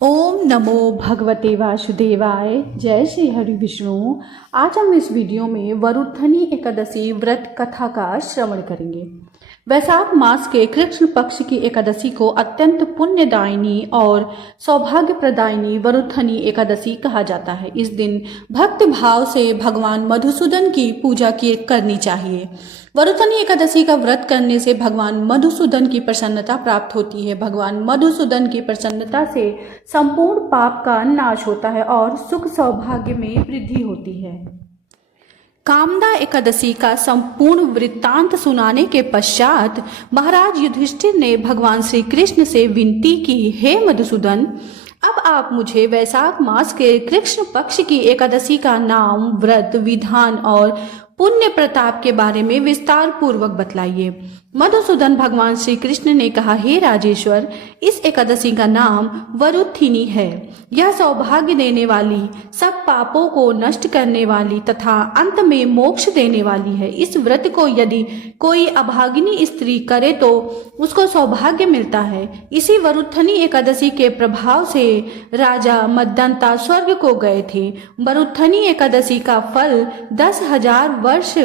ओम नमो भगवते वासुदेवाय। जय श्री हरि विष्णु। आज हम इस वीडियो में वरुथनी एकादशी व्रत कथा का श्रवण करेंगे। वैशाख मास के कृष्ण पक्ष की एकादशी को अत्यंत पुण्यदायिनी और सौभाग्य प्रदायिनी वरुथनी एकादशी कहा जाता है। इस दिन भक्त भाव से भगवान मधुसूदन की पूजा करनी चाहिए। वरुथनी एकादशी का व्रत करने से भगवान मधुसूदन की प्रसन्नता प्राप्त होती है। भगवान मधुसूदन की प्रसन्नता से संपूर्ण पाप का नाश होता है और सुख सौभाग्य में वृद्धि होती है। कामदा एकादशी का संपूर्ण वृत्तांत सुनाने के पश्चात महाराज युधिष्ठिर ने भगवान श्री कृष्ण से विनती की, हे मधुसूदन, अब आप मुझे वैशाख मास के कृष्ण पक्ष की एकादशी का नाम, व्रत, विधान और पुण्य प्रताप के बारे में विस्तार पूर्वक बतलाइए। मधुसूदन भगवान श्री कृष्ण ने कहा, हे राजेश्वर, इस एकादशी का नाम वरुथिनी है। यह सौभाग्य देने वाली, सब पापों को नष्ट करने वाली तथा अंत में मोक्ष देने वाली है। इस व्रत को यदि कोई अभागिनी स्त्री करे तो उसको सौभाग्य मिलता है। इसी वरुथनी एकादशी के प्रभाव से राजा मद्दंता स्वर्ग को गए थे। वरुथनी एकादशी का फल 10,000 वर्ष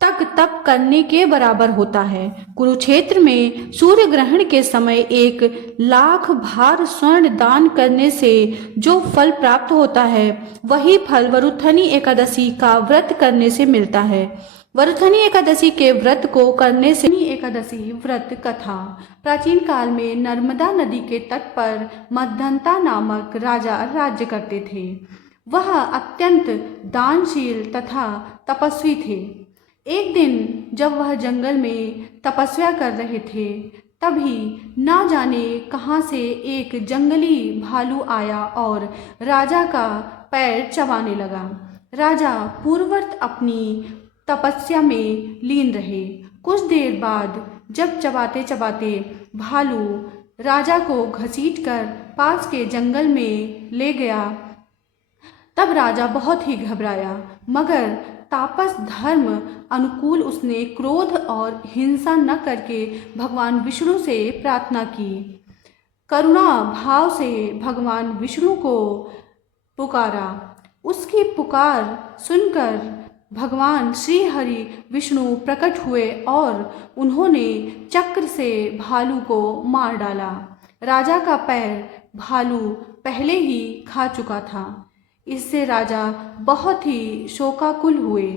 तक तप करने के बराबर होता है। कुरुक्षेत्र में सूर्य ग्रहण के समय 1,00,000 भार स्वर्ण दान करने से जो फल प्राप्त होता है, वही फल वरुथनी एकादशी का व्रत करने से मिलता है। वरुथनी एकादशी के व्रत को करने से एकादशी व्रत कथा। प्राचीन काल में नर्मदा नदी के तट पर मद्दंता नामक राजा राज्य करते थे। वह अत्यंत दानशील तथा तपस्वी थे। एक दिन जब वह जंगल में तपस्या कर रहे थे, तभी ना जाने कहाँ से एक जंगली भालू आया और राजा का पैर चबाने लगा। राजा पूर्ववत अपनी तपस्या में लीन रहे। कुछ देर बाद जब चबाते चबाते भालू राजा को घसीटकर पास के जंगल में ले गया, तब राजा बहुत ही घबराया, मगर तापस धर्म अनुकूल उसने क्रोध और हिंसा न करके भगवान विष्णु से प्रार्थना की। करुणा भाव से भगवान विष्णु को पुकारा। उसकी पुकार सुनकर भगवान श्री हरि विष्णु प्रकट हुए और उन्होंने चक्र से भालू को मार डाला। राजा का पैर भालू पहले ही खा चुका था। इससे राजा बहुत ही शोकाकुल हुए।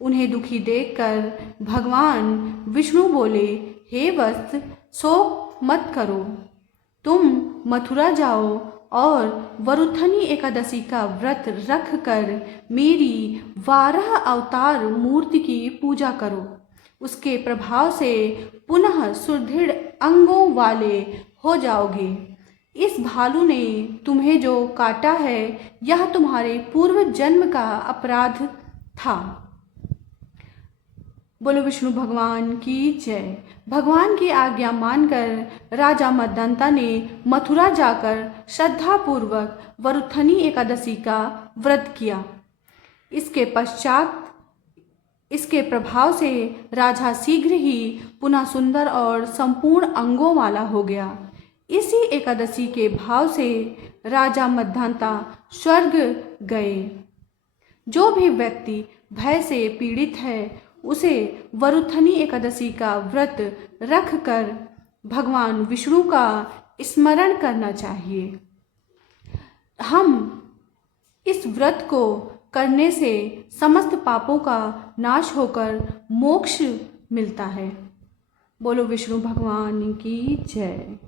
उन्हें दुखी देखकर भगवान विष्णु बोले, हे वत्स, शोक मत करो। तुम मथुरा जाओ और वरुथनी एकादशी का व्रत रख कर मेरी 12 अवतार मूर्ति की पूजा करो। उसके प्रभाव से पुनः सुदृढ़ अंगों वाले हो जाओगे। इस भालू ने तुम्हें जो काटा है, यह तुम्हारे पूर्व जन्म का अपराध था। बोलो विष्णु भगवान की जय। भगवान की आज्ञा मानकर राजा मद्दंता ने मथुरा जाकर श्रद्धापूर्वक वरुथनी एकादशी का व्रत किया। इसके पश्चात इसके प्रभाव से राजा शीघ्र ही पुनः सुंदर और संपूर्ण अंगों वाला हो गया। इसी एकादशी के भाव से राजा मद्दंता स्वर्ग गए। जो भी व्यक्ति भय से पीड़ित है, उसे वरुथनी एकादशी का व्रत रख कर भगवान विष्णु का स्मरण करना चाहिए। हम इस व्रत को करने से समस्त पापों का नाश होकर मोक्ष मिलता है। बोलो विष्णु भगवान की जय।